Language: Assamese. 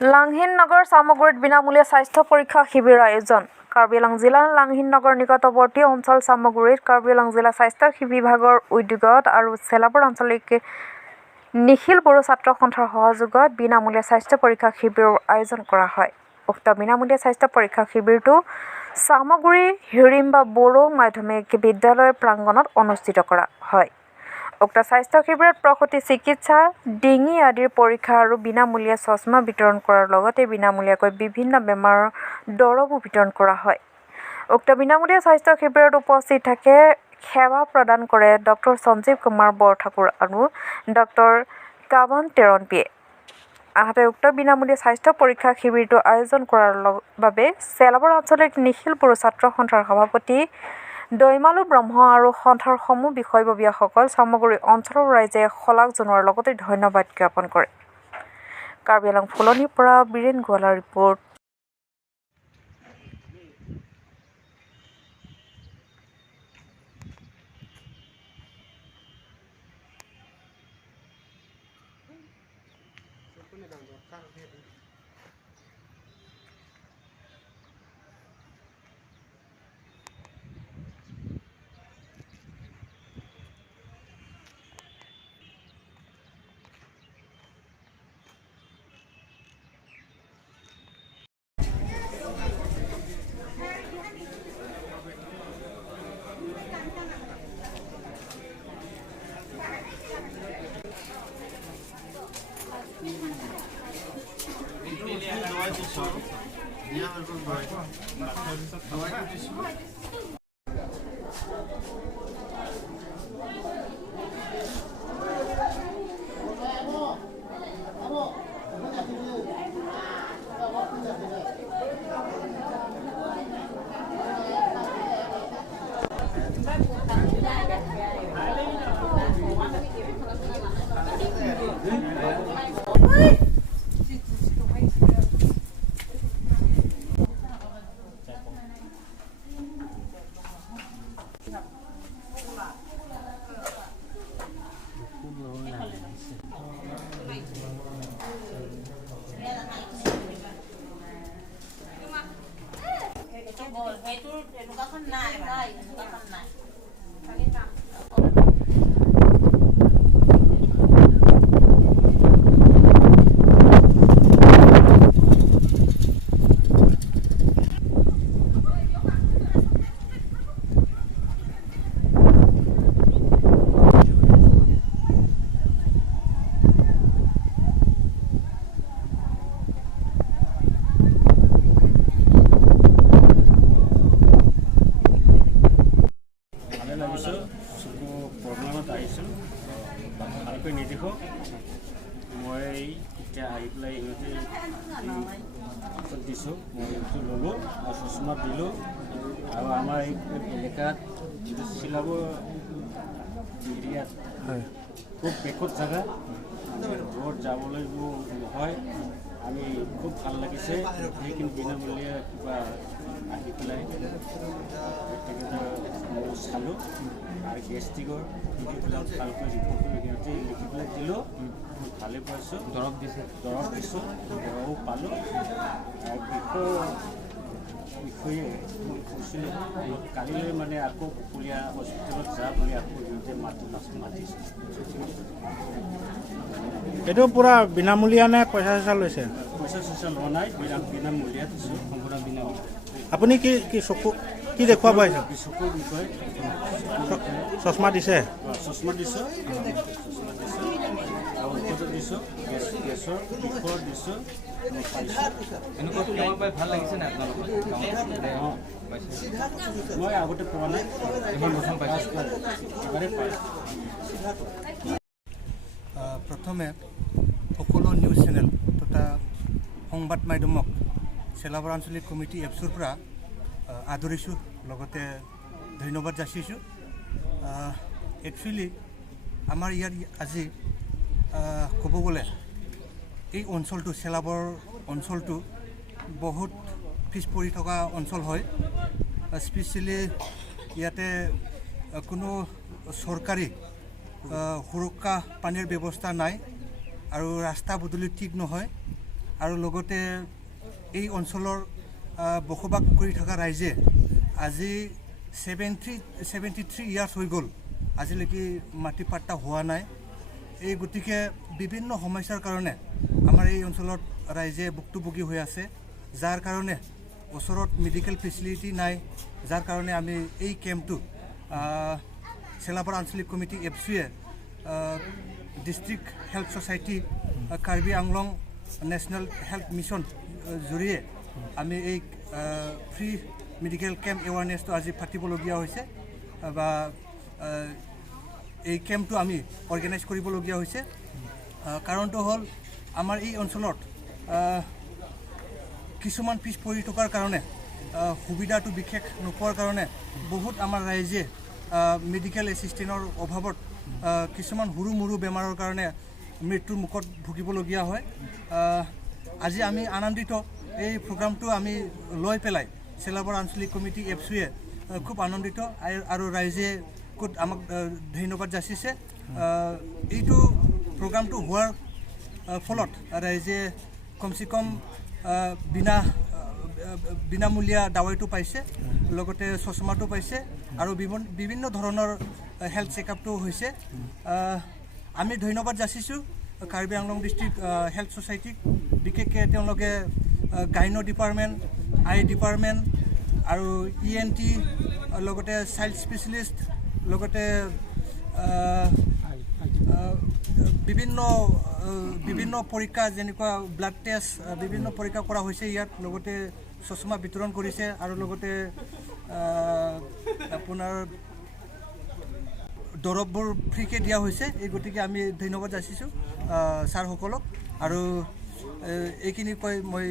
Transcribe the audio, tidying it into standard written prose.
লাংহিন নগৰ সামগ্ৰীত বিনামূলীয়া স্বাস্থ্য পৰীক্ষা শিবিৰ আয়োজন। কাৰ্বি আংলং জিলাৰ লাংহিন নগৰ নিকটৱৰ্তী অঞ্চল সামগ্ৰীত কাৰ্বি আংলং জিলা স্বাস্থ্য বিভাগৰ উদ্যোগত আৰু চেলাবৰ আঞ্চলিক নিখিল বড়ো ছাত্ৰ সন্থাৰ সহযোগত বিনামূলীয়া স্বাস্থ্য পৰীক্ষা শিবিৰৰ আয়োজন কৰা হয়। উক্ত বিনামূলীয়া স্বাস্থ্য পৰীক্ষা শিবিৰটো সামগ্ৰী হিৰিম্বা বড়ো মাধ্যমিক বিদ্যালয়ৰ প্ৰাংগণত অনুষ্ঠিত কৰা হয়। উক্ত স্বাস্থ্য শিবিৰত প্ৰসূতি চিকিৎসা, ডিঙি আদিৰ পৰীক্ষা আৰু বিনামূলীয়া চশমা বিতৰণ কৰাৰ লগতে বিনামূলীয়াকৈ বিভিন্ন বেমাৰৰ দৰৱো বিতৰণ কৰা হয়। উক্ত বিনামূলীয়া স্বাস্থ্য শিবিৰত উপস্থিত থাকে সেৱা প্ৰদান কৰে ডক্টৰ সঞ্জীৱ কুমাৰ বৰঠাকুৰ আৰু ডক্টৰ কাৱন তেৰণপিয়ে। আনহাতে উক্ত বিনামূলীয়া স্বাস্থ্য পৰীক্ষা শিবিৰটো আয়োজন কৰাৰ বাবে চেলাবৰ আঞ্চলিক নিখিল বড়ো ছাত্ৰ সন্থাৰ সভাপতি দৈমালু ব্ৰহ্ম আৰু সন্থাৰ সমূহ বিষয়ববীয়াসকল সামগ্ৰী অঞ্চলৰ ৰাইজে শলাগ জনোৱাৰ লগতে ধন্যবাদ জ্ঞাপন কৰে। কাৰ্বি আংলং ফুলনিৰ পৰা বীৰেন গোৱালাৰ ৰিপৰ্ট। মই এতিয়া আহি পেলাই ইহঁতে দিছোঁ, মই এইটো ল'লোঁ, চশমা দিলোঁ আৰু আমাৰ এই এলেকাত যিটো চিলাব এৰিয়াত খুব বেকত জেগা, দূৰত যাবলৈ নহয়। আমি খুব ভাল লাগিছে সেইখিনি বিনামূলীয়া কিবা আহি পেলাই তেখেতৰ চালোঁ আৰু গেষ্টিকৰ সেইবিলাক ভালকৈ ৰিপৰ্টটো সিহঁতে লিখি পেলাই দিলোঁ। ভালে পাইছোঁ, দৰৱ দিছোঁ, দৰৱো পালোঁ। বিষয়ে মই কৈছিলোঁ কালিলৈ মানে আকৌ কুকুলীয়া হস্পিটেলত যা বুলি আকৌ সিহঁতে মাতিছোঁ। এইটো পূৰা বিনামূলীয়া নে পইচা চইচা লৈছে? পইচা চইচা লোৱা নাই, বিনামূলীয়া দিছোঁ, সম্পূৰ্ণ বিনামূলীয়া। আপুনি কি চকু কি দেখুৱাব আহিছে? চকুৰ বিষয়ে চশমা দিছে? চশমা দিছোঁ, আৰু ঔষধো দিছোঁ, গেছৰ বিষৰ দিছোঁ। ভাল লাগিছে নে আপোনালোকৰ? মই আগতে পোৱা নাই, এবাৰে পাইছোঁ। প্ৰথমে সকলো নিউজ চেনেল তথা সংবাদ মাধ্যমক চেলাবৰ আঞ্চলিক কমিটি এপছৰ পৰা আদৰিছোঁ, লগতে ধন্যবাদ যাচিছোঁ। একচুৱেলি আমাৰ ইয়াত আজি ক'ব গ'লে এই অঞ্চলটো চেলাবৰ অঞ্চলটো বহুত পিছ পৰি থকা অঞ্চল হয়। স্পেচিয়েলি ইয়াতে কোনো চৰকাৰী সুৰক্ষা পানীৰ ব্যৱস্থা নাই আৰু ৰাস্তা পদূলি ঠিক নহয়। আৰু লগতে এই অঞ্চলৰ বসবাস কৰি থকা ৰাইজে আজি 73 ইয়াৰ্ছ হৈ গ'ল আজিলৈকে মাটি পাট্টা হোৱা নাই। এই গতিকে বিভিন্ন সমস্যাৰ কাৰণে আমাৰ এই অঞ্চলত ৰাইজে ভুক্তভোগী হৈ আছে, যাৰ কাৰণে ওচৰত মেডিকেল ফেচিলিটি নাই, যাৰ কাৰণে আমি এই কেম্পটো চেলাপাৰা আঞ্চলিক কমিটি এফচিয়ে district health society Karbi Anglong national health mission জৰিয়ে আমি এই ফ্ৰী মেডিকেল কেম্প এৱাৰনেছটো আজি পাতিবলগীয়া হৈছে বা এই কেম্পটো আমি অৰ্গেনাইজ কৰিবলগীয়া হৈছে। কাৰণটো হ'ল আমাৰ এই অঞ্চলত কিছুমান পিছ পৰি থকাৰ কাৰণে সুবিধাটো বিশেষ নোপোৱাৰ কাৰণে বহুত আমাৰ ৰাইজে মেডিকেল এছিষ্টেণ্টৰ অভাৱত কিছুমান সৰু মৰু বেমাৰৰ কাৰণে মৃত্যুৰ মুখত ভুগিবলগীয়া হয়। আজি আমি আনন্দিত এই প্ৰগ্ৰামটো আমি লৈ পেলাই চেলাপাৰা আঞ্চলিক কমিটি এফচিয়ে খুব আনন্দিত আৰু ৰাইজে খুব আমাক ধন্যবাদ যাচিছে। এইটো প্ৰগ্ৰামটো হোৱাৰ ফলত ৰাইজে কমচে কম বিনামূলীয়া দাৱাইটো পাইছে, লগতে চশমাটো পাইছে আৰু বিভিন্ন ধৰণৰ হেল্থ চেকআপটো হৈছে। আমি ধন্যবাদ যাচিছোঁ কাৰ্বি আংলং ডিষ্ট্ৰিক্ট হেল্থ ছ'চাইটিক, বিশেষকৈ তেওঁলোকে গাইনো ডিপাৰ্টমেণ্ট, আই ডিপাৰ্টমেণ্ট আৰু ENT লগতে চাইল্ড স্পেচিয়েলিষ্ট লগতে বিভিন্ন পৰীক্ষা যেনেকুৱা ব্লাড টেষ্ট বিভিন্ন পৰীক্ষা কৰা হৈছে ইয়াত, লগতে চশমা বিতৰণ কৰিছে আৰু লগতে আপোনাৰ দৰৱবোৰ ফ্ৰীকৈ দিয়া হৈছে। এই গতিকে আমি ধন্যবাদ যাচিছোঁ ছাৰসকলক আৰু এইখিনি কৈ মই